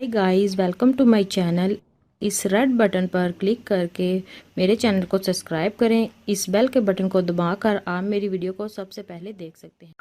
Hi guys, welcome to my channel. इस red button पर click करके मेरे चैनल को सब्सक्राइब करें। इस बेल के बटन को दबाकर आप मेरी वीडियो को सबसे पहले देख सकते हैं।